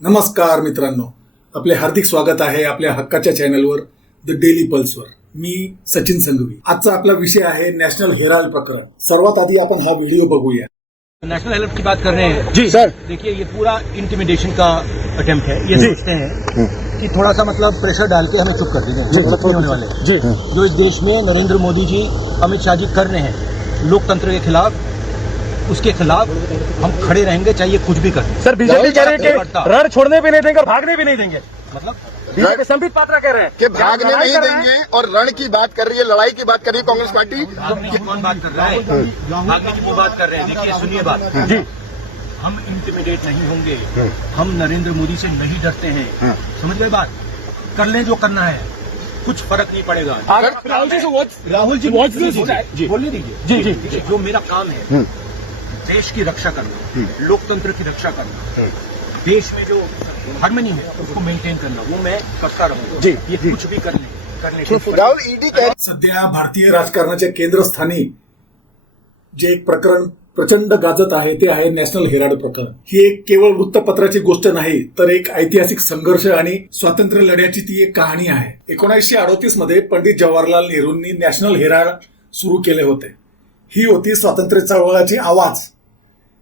नमस्कार मित्रांनो, आपले हार्दिक स्वागत आहे आपल्या हक्काच्या चॅनलवर द डेली पल्सवर। मी सचिन संघवी। आजचा आपला विषय आहे नॅशनल हेराल्ड प्रकरण। सर्वात आधी आपण हा व्हिडिओ बघूया। नेशनल हेराल्ड की बात कर रहे हैं जी सर। देखिए, ये पूरा इंटिमिडेशन का अटेम्प्ट है। ये सोचते हैं कि थोड़ा सा मतलब प्रेशर डाल के हमें चुप कर देंगे, चुप नहीं होने वाले जी। जो इस देश में नरेंद्र मोदी जी, अमित शाह जी कर रहे हैं लोकतंत्र के खिलाफ, उसके खिलाफ हम खड़े रहेंगे, चाहे कुछ भी करें। सर बीजेपी कह रही है कि रण छोड़ने भी नहीं देंगे और भागने भी नहीं देंगे। मतलब बीजेपी संबित पात्रा कह रहे हैं कि भागने नहीं देंगे और रण की बात कर रही है, लड़ाई की बात कर रही है कांग्रेस पार्टी। भागने की कौन बात कर रहा है? भागने की वो बात कर रहे हैं। देखिए, सुनिए बात जी। हम इंटिमिडेट नहीं होंगे, हम नरेंद्र मोदी से नहीं डरते हैं। समझ गए बात? कर लें जो करना है, कुछ फर्क नहीं पड़ेगा। राहुल जी वॉच दिस, बोलने दीजिए। जी जी। जो मेरा काम है देश की रक्षा करना, लोकतंत्र की रक्षा करना, देश में जो हार्मनी है उसको मेंटेन करना, वो मैं करता रहूंगा। जी। ये कुछ भी करने राहुल ईडी कह सध्या भारतीय राजकारणाच्या केंद्रस्थानी जे एक प्रकरण प्रचंड गाजत आहे ते आहे नॅशनल हेराल्ड प्रकरण। ही एक केवळ वृत्तपत्राची गोष्ट नाही, तर एक ऐतिहासिक संघर्ष आणि स्वातंत्र्य लढ्याची ती एक कहाणी आहे। 1938 मध्ये पंडित जवाहरलाल नेहरूंनी नॅशनल हेराल्ड सुरू केले होते। ही होती स्वातंत्र्य चळवळाची आवाज।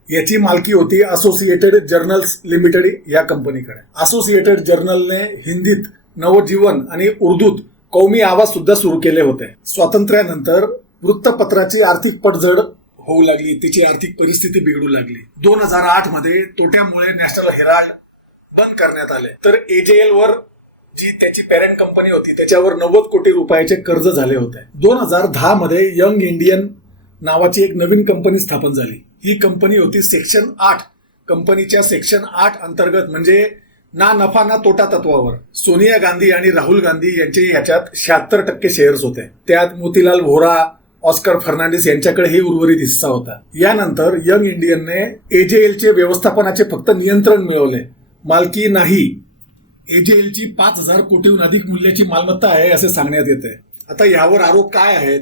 याची मालकी होती असोसिएटेड जर्नल्स लिमिटेड या कंपनीकडे। असोसिएटेड जर्नलने हिंदीत नवजीवन आणि उर्दूत कौमी आवाज सुद्धा सुरू केले होते। स्वातंत्र्यानंतर वृत्तपत्राची आर्थिक पडझड होऊ लागली, तिची आर्थिक परिस्थिती बिघडू लागली। 2008 मध्ये तोट्यामुळे नॅशनल हेराल्ड बंद करण्यात आले, तर एजेएल वर जी त्याची पॅरेंट कंपनी होती त्याच्यावर 90 कोटी रुपयाचे कर्ज झाले होते। 2010 मध्ये यंग इंडियन नावाची एक नवीन कंपनी स्थापन झाली। ही कंपनी होती सेक्शन 8 कंपनीच्या सेक्शन 8 अंतर्गत, म्हणजे ना नफा ना तोटा तत्वावर। सोनिया गांधी आणि राहुल गांधी यांचे याच्यात 76% शेअर्स होते। त्यात मोतीलाल व्होरा, ऑस्कर फर्नांडिस यांच्याकडेही उर्वरित हिस्सा होता। यानंतर यंग इंडियनने एजेएलचे व्यवस्थापनाचे फक्त नियंत्रण मिळवले, मालकी नाही। एजेएलची 5000 कोटीहून अधिक मूल्याची मालमत्ता आहे असे सांगण्यात येते। आता यावर आरोप काय आहेत,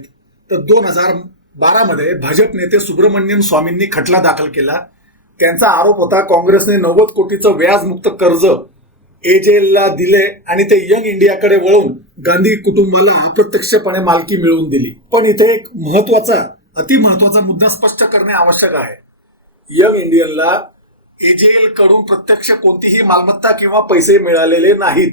तर 2012 मध्ये भाजप नेते सुब्रमण्यम स्वामींनी खटला दाखल केला। त्यांचा आरोप होता काँग्रेसने 90 कोटीचं व्याजमुक्त कर्ज एजेएलला दिले आणि ते यंग इंडियाकडे वळून गांधी कुटुंबाला अप्रत्यक्षपणे मालकी मिळवून दिली। पण इथे एक अतिमहत्वाचा मुद्दा स्पष्ट करणे आवश्यक आहे। यंग इंडियनला एजेएल कडून प्रत्यक्ष कोणतीही मालमत्ता किंवा पैसे मिळालेले नाहीत।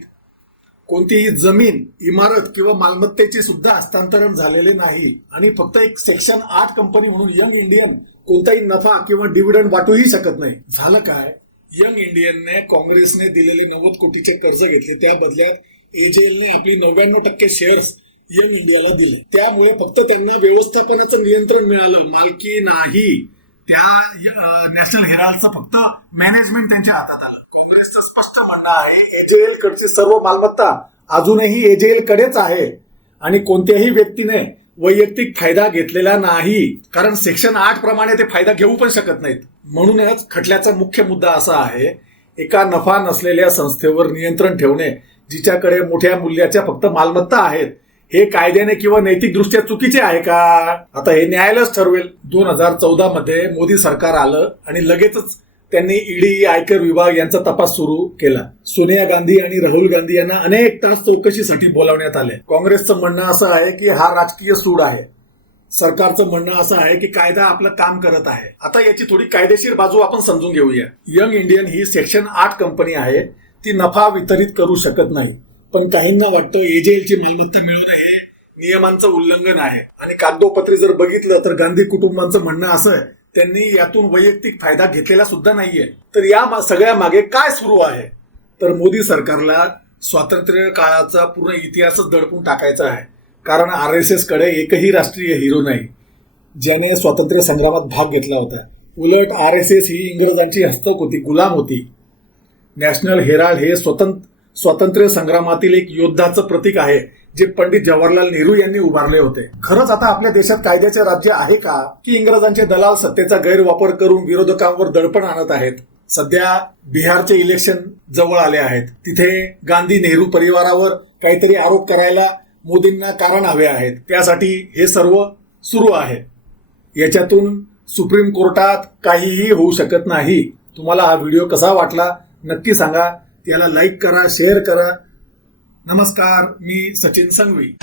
कोणतीही जमीन, इमारत किंवा मालमत्तेचे सुद्धा हस्तांतरण झालेले नाही आणि फक्त एक सेक्शन 8 कंपनी म्हणून यंग इंडियन कोणताही नफा किंवा डिव्हिडंड वाटूही शकत नाही। झालं काय, यंग इंडियनने काँग्रेसने दिलेले 90 कोटीचे कर्ज घेतले, त्या बदल्यात एजेएलने आपली 99% शेअर्स यंग इंडियाला दिले। त्यामुळे फक्त त्यांना व्यवस्थापनाचं नियंत्रण मिळालं, मालकी नाही। त्या नॅशनल हेराल्डचं फक्त मॅनेजमेंट त्यांच्या हातात आलं। काँग्रेसचं स्पष्ट म्हणणं आहे एजेएल कडची सर्व मालमत्ता अजूनही एजेएल कडेच आहे आणि कोणत्याही व्यक्तीने वैयक्तिक फायदा घेतलेला नाही, कारण सेक्शन 8 प्रमाणे ते फायदा घेऊ पण शकत नाहीत। म्हणूनच खटल्याचा मुख्य मुद्दा असा आहे, एका नफा नसलेल्या संस्थेवर नियंत्रण ठेवणे, जिच्याकडे मोठ्या मूल्याच्या फक्त मालमत्ता आहेत, हे कायद्याने किंवा नैतिकदृष्ट्या चुकीचे आहे का? आता हे न्यायालयच ठरवेल। 2014 मध्ये मोदी सरकार आलं आणि लगेचच त्यांनी ईडी, आयकर विभाग यांचा तपास सुरू केला। सोनिया गांधी आणि राहुल गांधी यांना अनेक तास चौकशीसाठी बोलावण्यात आले। काँग्रेसचं म्हणणं असं आहे की हा राजकीय सूड आहे। सरकारचं म्हणणं असं आहे की कायदा आपलं काम करत आहे। आता याची थोडी कायदेशीर बाजू आपण समजून घेऊया। यंग इंडियन ही सेक्शन 8 कंपनी आहे, ती नफा वितरित करू शकत नाही। पण काहींना वाटतं एजेएलची मालमत्ता मिळवणं हे नियमांचं उल्लंघन आहे आणि कागदोपत्री जर बघितलं तर गांधी कुटुंबाचं म्हणणं असं आहे, त्यांनी यातून वैयक्तिक फायदा घेतलेला सुद्धा नाहीये। तर या सगळ्या मागे काय सुरू आहे, तर मोदी सरकारला स्वातंत्र्य काळाचा पूर्ण इतिहासच दडपून टाकायचा आहे। कारण RSS कडे एकही राष्ट्रीय हिरो नाही ज्याने स्वातंत्र्य संग्रामात भाग घेतला होता। उलट RSS ही इंग्रजांची हस्तक होती, गुलाम होती। नॅशनल हेराल्ड हे स्वातंत्र्य संग्रामातील एक योद्धाचं प्रतीक आहे, जे पंडित जवाहरलाल नेहरू यांनी उभारले होते। खरंच आता आपल्या देशात कायद्याचे राज्य आहे का, की इंग्रजांचे दलाल सत्तेचा गैरवापर करून विरोधकांवर दडपण आणत आहेत? सध्या बिहारचे इलेक्शन जवळ आले आहेत। तिथे गांधी नेहरू परिवारावर काहीतरी आरोप करायला मोदींना कारण हवे आहेत, त्यासाठी हे सर्व सुरू आहे। याच्यातून सुप्रीम कोर्टात काहीही होऊ शकत नाही। तुम्हाला हा व्हिडिओ कसा वाटला नक्की सांगा. त्याला लाईक करा, शेअर करा. नमस्कार, मी सचिन संघवी.